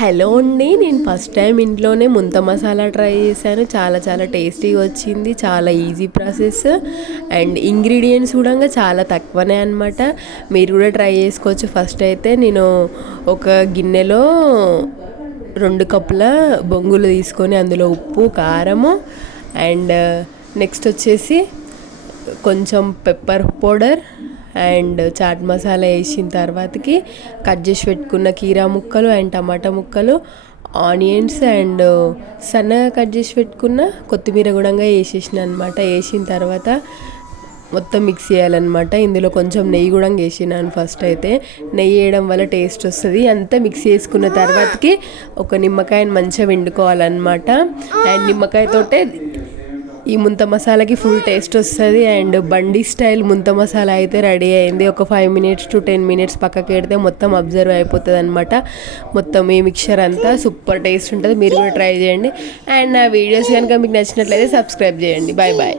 Hello అండి నేను first time ఇంట్లోనే ముంత మసాలా ట్రై చేశాను. చాలా చాలా టేస్టీగా వచ్చింది చాలా ఈజీ ప్రాసెస్. అండ్ ఇంగ్రీడియంట్స్ కూడా చాలా తక్కువనే అనమాట మీరు కూడా ట్రై చేసుకోవచ్చు. ఫస్ట్ అయితే నేను ఒక గిన్నెలో రెండు కప్పుల బొంగులు తీసుకొని అందులో ఉప్పు కారము అండ్ నెక్స్ట్ వచ్చేసి కొంచెం pepper powder and chaat masala వేసిన తర్వాతకి కట్ చేసి పెట్టుకున్న కీరా ముక్కలు అండ్ టమాటా ముక్కలు ఆనియన్స్ అండ్ సన్నగా కట్ చేసి పెట్టుకున్న కొత్తిమీర కూడా వేసేసిన అనమాట వేసిన తర్వాత మొత్తం మిక్స్ చేయాలన్నమాట. ఇందులో కొంచెం నెయ్యి కూడా వేసినాను ఫస్ట్ అయితే. నెయ్యి వేయడం వల్ల టేస్ట్ వస్తుంది. అంతా మిక్స్ చేసుకున్న తర్వాతకి ఒక నిమ్మకాయని మంచిగా వండుకోవాలన్నమాట అండ్ నిమ్మకాయతోటే ఈ ముంత మసాలాకి ఫుల్ టేస్ట్ వస్తుంది అండ్ బండి స్టైల్ ముంత మసాలా అయితే రెడీ అయింది. ఒక five minutes to ten minutes పక్కకి పెడితే మొత్తం అబ్జర్వ్ అయిపోతుంది అనమాట మొత్తం ఈ మిక్చర్ అంతా సూపర్ టేస్ట్ ఉంటుంది. మీరు కూడా ట్రై చేయండి. అండ్ నా వీడియోస్ కనుక మీకు నచ్చినట్లయితే సబ్స్క్రైబ్ చేయండి. Bye bye